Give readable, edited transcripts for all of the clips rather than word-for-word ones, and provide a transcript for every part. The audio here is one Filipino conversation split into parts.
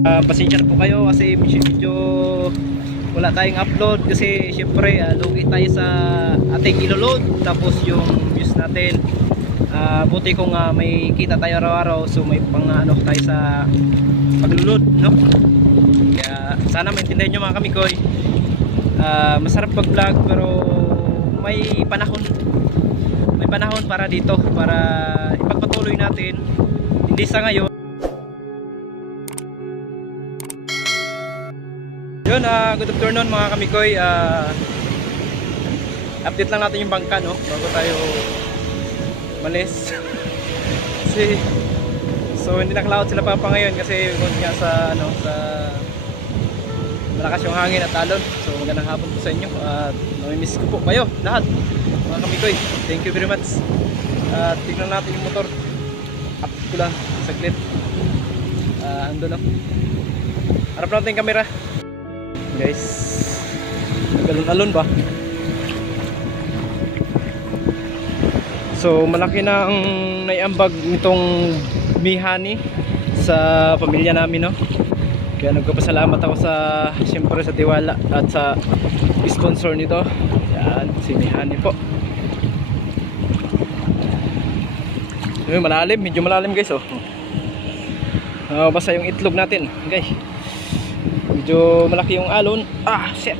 Pasensya na po kayo kasi medyo wala tayong upload kasi syempre lugi tayo sa ating iloload, tapos yung views natin buti kung may kita tayo araw-araw, so may pang ano tayo sa paglulod, no? Kaya sana maintindihan nyo mga kamikoy. Masarap pag vlog pero may panahon para dito, para ipagpatuloy natin, hindi sa ngayon. Yun, good afternoon mga kamikoy. Update lang natin yung bangka, no, bago tayo malis. Kasi so hindi nakalaot sila papa ngayon kasi nga sa ano, sa malakas yung hangin at alon. So magandang hapon po sa inyo at namimiss ko po kayo lahat mga kamikoy. Thank you very much. At tignan natin yung motor. Up ko lang saglit. Ando no, harap natin yung camera guys. Nagalon-alon ba? So malaki na ang naiambag nitong Mihani sa pamilya namin, no? Kaya nagpapasalamat ako sa siyempre sa tiwala at sa sponsor nito. Yan, si Mihani po. Malalim, medyo malalim guys, oh. Basta yung itlog natin, guys. Medyo malaki yung alon. Shit.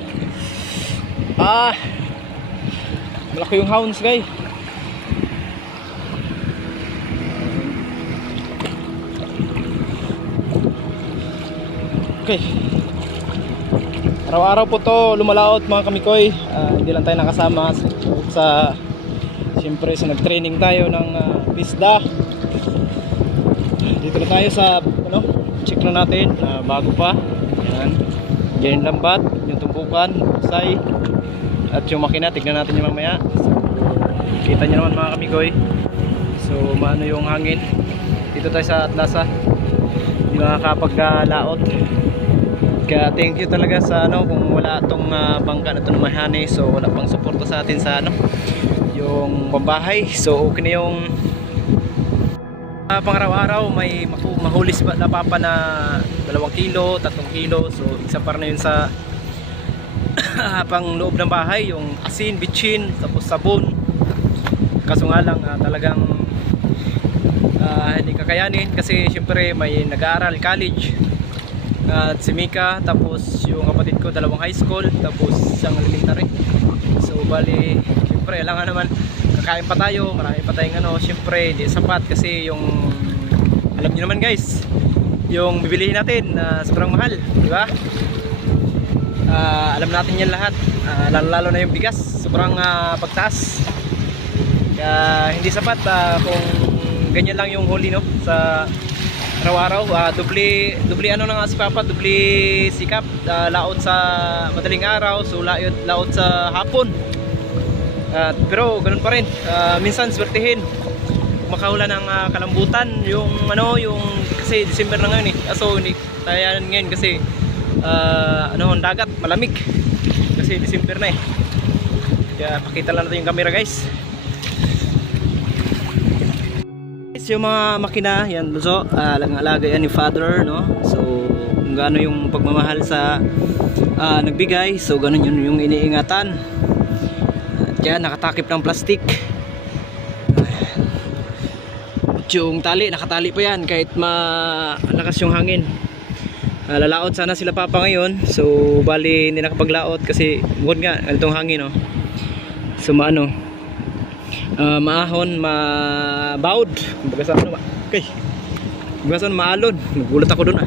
Malaki yung hounds, guys. Okay. Araw-araw po to lumalaot mga kamikoy. Hindi lang tayo nakasama sa siyempre sa nag-training tayo ng pisda. Dito na tayo sa ano, check na natin bago pa. Yan. Yan lambat, yung tumpukan, say, at yung makina, tignan natin yung mamaya. So, kita nyo naman mga kamikoy. So maano yung hangin. Dito tayo sa Atlasa. Hindi makakapag-laot. Kaya thank you talaga sa ano, kung wala tong bangka na ito na Mihani, so wala pang suporta sa atin sa ano, yung pambahay. So okay na yung pang araw-araw may mahuli na papa na 2 kilo, 3 kilo. So isa para na yun sa pang loob ng bahay, yung asin, bitchin, tapos sabon. Kaso nga lang talagang hindi kakayanin kasi syempre may nag-aaral college at si Mika, tapos yung kapatid ko 2 high school, tapos isang elementary. So bali syempre lang naman kakain pa tayo, marami pa tayong ano, syempre di sapat kasi yung alam niyo naman guys, yung bibilihin natin sobrang mahal, di ba? Alam natin yan lahat, lalo na yung bigas, sobrang pagtaas. Kaya hindi sapat kung ganyan lang yung huli, no, sa araw-araw. Dubli ano na nga si Papa, dubli sikap, laot sa madaling araw, so laot sa hapon. Pero ganun pa rin, minsan swertihin makahula ng kalambutan, yung ano, yung kasi December na ngayon so hindi tayanan ngayon kasi ano, ang dagat malamig kasi December na kaya pakita lang natin yung camera guys. Yung mga makina yan, so alaga yan ni father, no? So kung gaano yung pagmamahal sa nagbigay, so ganun yun yung iniingatan. Kaya nakatakip ng plastic. Yung tali, nakatali pa yan kahit malakas yung hangin. Lalaot sana sila papa ngayon, so bali hindi nakapaglaot kasi bukod nga itong hangin, no? So maano, maahon, mabawd, baga sa ano ba? Okay, baga sa maalon, nagulat ako dun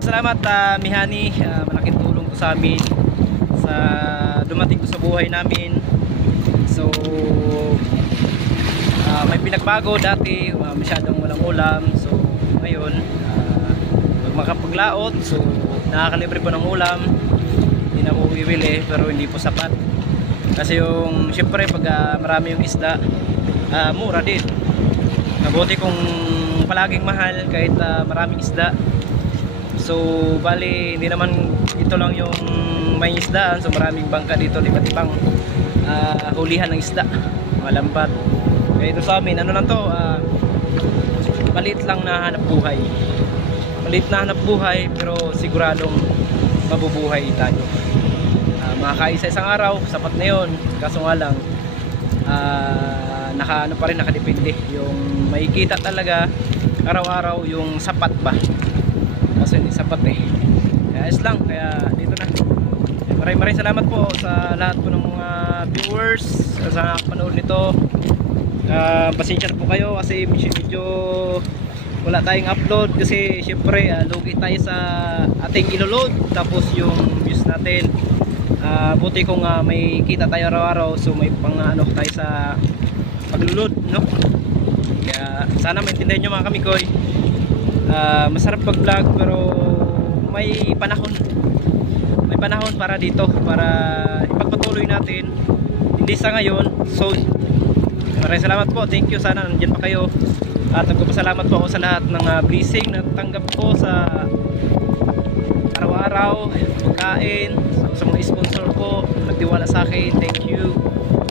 Salamat Mihani, malaking tulong to sa amin sa dumating to sa buhay namin. So may pinagbago dati, masyadong walang ulam. So ngayon pag makapaglaot, so nakakalibre po ng ulam. Hindi na po bibili pero hindi po sapat kasi yung syempre pag marami yung isda, mura din. Mabuti kung palaging mahal kahit maraming isda. So bali hindi naman ito lang yung may isdaan, so maraming bangka dito, iba't ibang hulihan ng isda, malambat. Kaya ito sa amin, ano lang to, maliit lang na hanap buhay. maliit na hanap buhay pero siguradong mabubuhay tayo. Makakaisa isang araw, sapat na yun. Kaso nga lang, ano pa rin, nakadepende. Yung makikita talaga araw-araw yung sapat ba. Kasi hindi sapat eh. Kaya ayos lang, kaya dito na. Maraming salamat po sa lahat po ng mga viewers sa panood nito. Pasensya na po kayo kasi medyo wala tayong upload kasi syempre lugi tayo sa ating iloload, tapos yung views natin buti kung may kita tayo araw-araw, so may pang ano tayo sa paglulod, no? Kaya sana maintindihan nyo mga kamikoy. Masarap pag vlog pero may panahon para dito, para ipagpatuloy natin, hindi sa ngayon. So maraming salamat po, thank you, sana nandiyan pa kayo. At nagpapasalamat po ako sa lahat ng blessing na tanggap ko sa araw-araw, pagkain, sa mga sponsor ko, nagtiwala sa akin, thank you.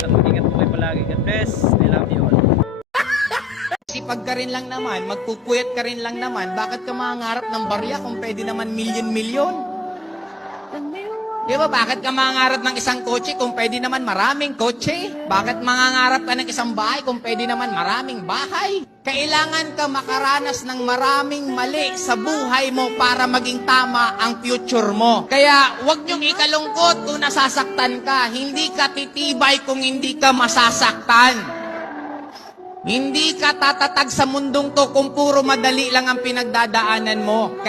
At mag-ingat po kayo palagi, God bless, I love you all. Sipag ka rin lang naman, magpupuyat ka rin lang naman, bakit ka mangangarap ng barya kung pwede naman milyon-milyon? Di ba, bakit ka mangangarap ng isang kotse kung pwede naman maraming kotse? Bakit mangangarap ka ng isang bahay kung pwede naman maraming bahay? Kailangan ka makaranas ng maraming mali sa buhay mo para maging tama ang future mo. Kaya huwag niyong ikalungkot kung nasasaktan ka. Hindi ka titibay kung hindi ka masasaktan. Hindi ka tatatag sa mundong to kung puro madali lang ang pinagdadaanan mo.